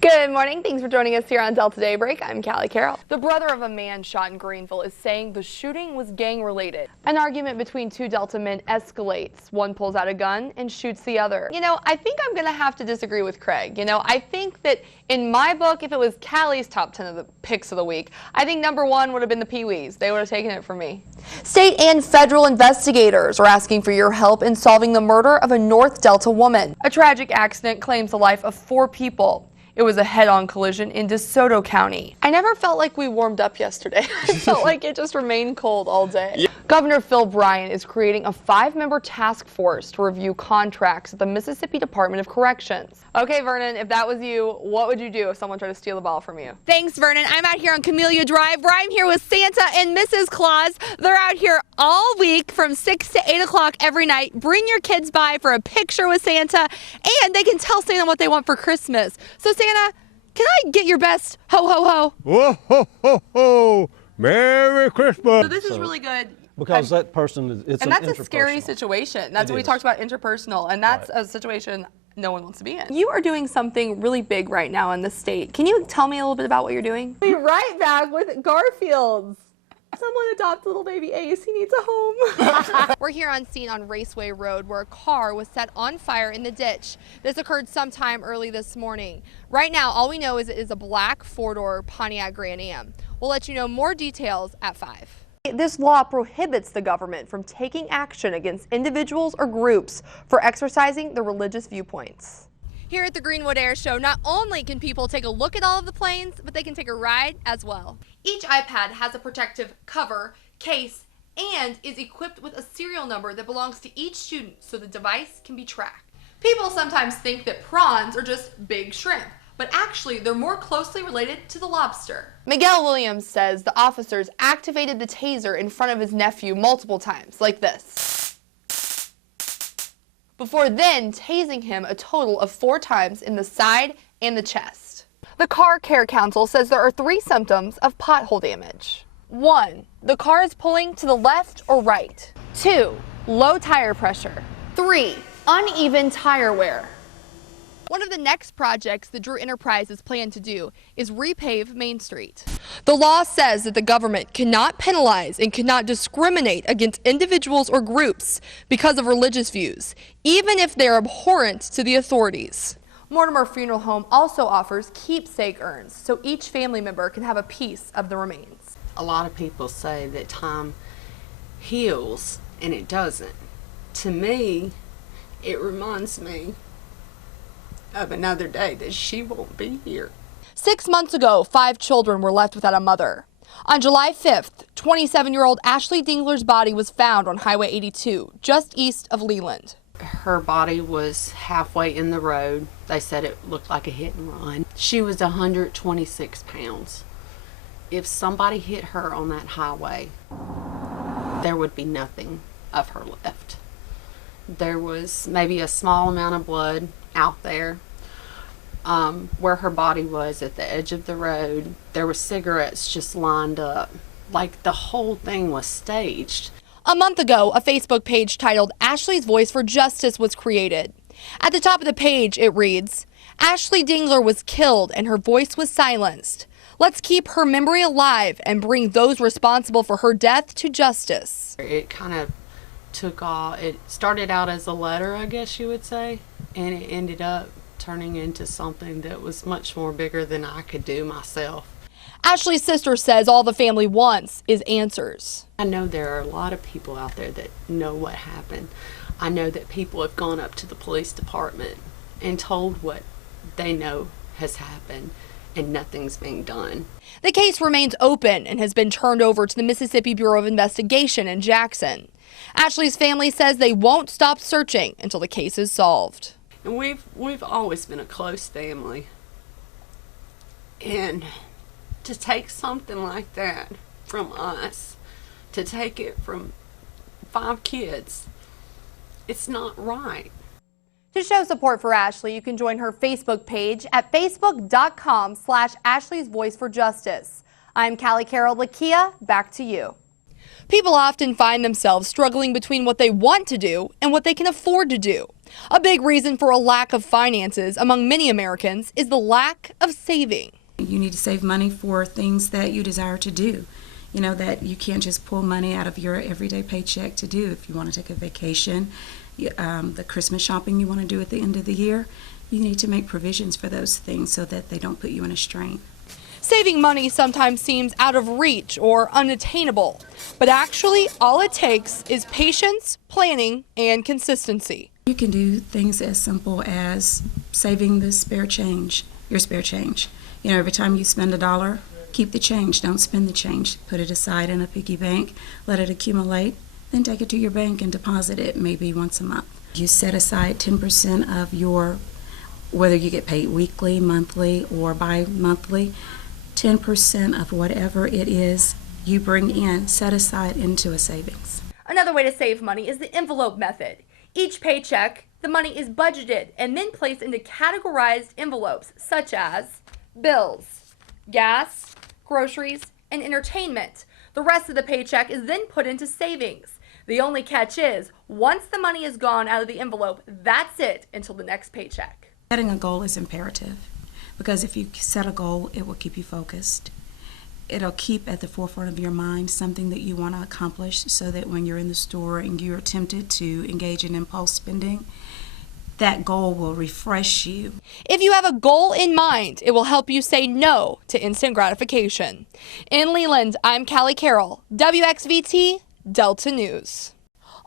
Good morning. Thanks for joining us here on Delta Daybreak. I'm Callie Carroll. The brother of a man shot in Greenville is saying the shooting was gang-related. An argument between two Delta men escalates. One pulls out a gun and shoots the other. I think I'm going to have to disagree with Craig. I think that in my book, if it was Callie's top 10 of the picks of the week, I think number one would have been the Pee-wees. They would have taken it from me. State and federal investigators are asking for your help in solving the murder of a North Delta woman. A tragic accident claims the life of 4 people. It was a head-on collision in DeSoto County. I never felt like we warmed up yesterday. I felt like it just remained cold all day. Yeah. Governor Phil Bryant is creating a 5-member task force to review contracts at the Mississippi Department of Corrections. Okay, Vernon, if that was you, what would you do if someone tried to steal the ball from you? Thanks, Vernon. I'm out here on Camellia Drive where I'm here with Santa and Mrs. Claus. They're out here all week from 6 to 8 o'clock every night. Bring your kids by for a picture with Santa, and they can tell Santa what they want for Christmas. So, Santa, can I get your best ho, ho, ho? Whoa, ho, ho, ho. Merry Christmas. So this is really good. Because that person, it's and that's a scary situation. That's what we talked about, interpersonal, and that's a situation no one wants to be in. You are doing something really big right now in the state. Can you tell me a little bit about what you're doing? Be right back with Garfield's. Someone adopt little baby Ace. He needs a home. We're here on scene on Raceway Road where a car was set on fire in the ditch. This occurred sometime early this morning. Right now, all we know is it is a black 4-door Pontiac Grand Am. We'll let you know more details at 5. This law prohibits the government from taking action against individuals or groups for exercising their religious viewpoints. Here at the Greenwood Air Show, not only can people take a look at all of the planes, but they can take a ride as well. Each iPad has a protective cover, case, and is equipped with a serial number that belongs to each student so the device can be tracked. People sometimes think that prawns are just big shrimp, but actually they're more closely related to the lobster. Miguel Williams says the officers activated the taser in front of his nephew multiple times, like this, before then tasing him a total of 4 times in the side and the chest. The Car Care Council says there are 3 symptoms of pothole damage. 1, the car is pulling to the left or right. 2, low tire pressure. 3, uneven tire wear. One of the next projects the Drew Enterprises plan to do is repave Main Street. The law says that the government cannot penalize and cannot discriminate against individuals or groups because of religious views, even if they're abhorrent to the authorities. Mortimer Funeral Home also offers keepsake urns, so each family member can have a piece of the remains. A lot of people say that time heals, and it doesn't. To me, it reminds me of another day that she won't be here. 6 months ago, 5 children were left without a mother. On July 5th, 27-year-old Ashley Dingler's body was found on Highway 82, just east of Leland. Her body was halfway in the road. They said it looked like a hit and run. She was 126 pounds. If somebody hit her on that highway, there would be nothing of her left. There was maybe a small amount of blood out there. Where her body was at the edge of the road, there were cigarettes just lined up. Like the whole thing was staged. A month ago, a Facebook page titled Ashley's Voice for Justice was created. At the top of the page, it reads, Ashley Dingler was killed and her voice was silenced. Let's keep her memory alive and bring those responsible for her death to justice. It kind of took off. It started out as a letter, I guess you would say, and it ended up turning into something that was much more bigger than I could do myself. Ashley's sister says all the family wants is answers. I know there are a lot of people out there that know what happened. I know that people have gone up to the police department and told what they know has happened, and nothing's being done. The case remains open and has been turned over to the Mississippi Bureau of Investigation in Jackson. Ashley's family says they won't stop searching until the case is solved. And we've always been a close family. And to take something like that from us, to take it from 5 kids, it's not right. To show support for Ashley, you can join her Facebook page at facebook.com/Ashley's Voice for Justice. I'm Callie Carroll. Lakia, back to you. People often find themselves struggling between what they want to do and what they can afford to do. A big reason for a lack of finances among many Americans is the lack of saving. You need to save money for things that you desire to do. You know, that you can't just pull money out of your everyday paycheck to do. If you want to take a vacation, the Christmas shopping you want to do at the end of the year, you need to make provisions for those things so that they don't put you in a strain. Saving money sometimes seems out of reach or unattainable, but actually all it takes is patience, planning, and consistency. You can do things as simple as saving the spare change, your spare change. You know, every time you spend $1, keep the change, don't spend the change. Put it aside in a piggy bank, let it accumulate, then take it to your bank and deposit it maybe once a month. You set aside 10% of your, whether you get paid weekly, monthly, or bi-monthly, 10% of whatever it is you bring in, set aside into a savings. Another way to save money is the envelope method. Each paycheck, the money is budgeted and then placed into categorized envelopes such as bills, gas, groceries, and entertainment. The rest of the paycheck is then put into savings. The only catch is, once the money is gone out of the envelope, that's it until the next paycheck. Setting a goal is imperative because if you set a goal, it will keep you focused. It'll keep at the forefront of your mind something that you want to accomplish so that when you're in the store and you're tempted to engage in impulse spending, that goal will refresh you. If you have a goal in mind, it will help you say no to instant gratification. In Leland, I'm Callie Carroll, WXVT Delta News.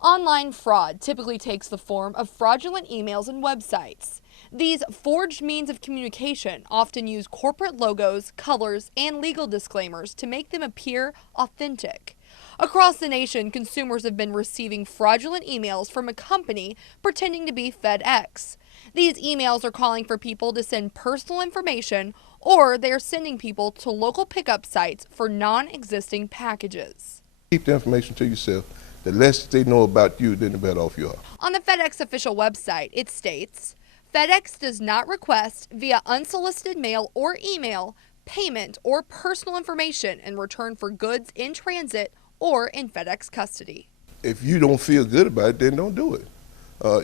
Online fraud typically takes the form of fraudulent emails and websites. These forged means of communication often use corporate logos, colors, and legal disclaimers to make them appear authentic. Across the nation, consumers have been receiving fraudulent emails from a company pretending to be FedEx. These emails are calling for people to send personal information, or they are sending people to local pickup sites for non-existing packages. Keep the information to yourself. The less they know about you, then the better off you are. On the FedEx official website, it states, FedEx does not request via unsolicited mail or email payment or personal information in return for goods in transit or in FedEx custody. If you don't feel good about it, then don't do it.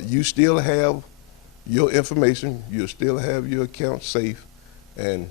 You still have your information, you'll still have your account safe, and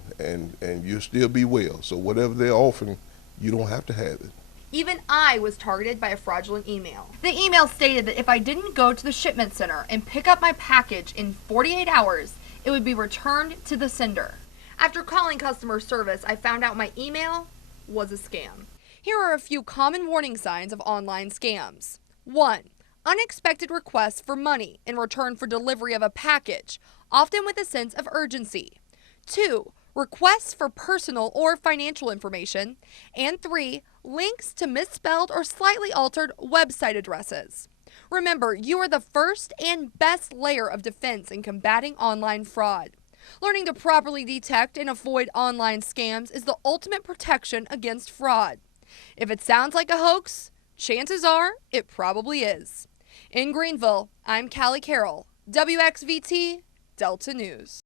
you'll still be well. So whatever they're offering, you don't have to have it. Even I was targeted by a fraudulent email. The email stated that if I didn't go to the shipment center and pick up my package in 48 hours, it would be returned to the sender. After calling customer service, I found out my email was a scam. Here are a few common warning signs of online scams. 1. Unexpected requests for money in return for delivery of a package, often with a sense of urgency. 2. Requests for personal or financial information. And 3. Links to misspelled or slightly altered website addresses. Remember, you are the first and best layer of defense in combating online fraud. Learning to properly detect and avoid online scams is the ultimate protection against fraud. If it sounds like a hoax, chances are it probably is. In Greenville, I'm Callie Carroll, WXVT Delta News.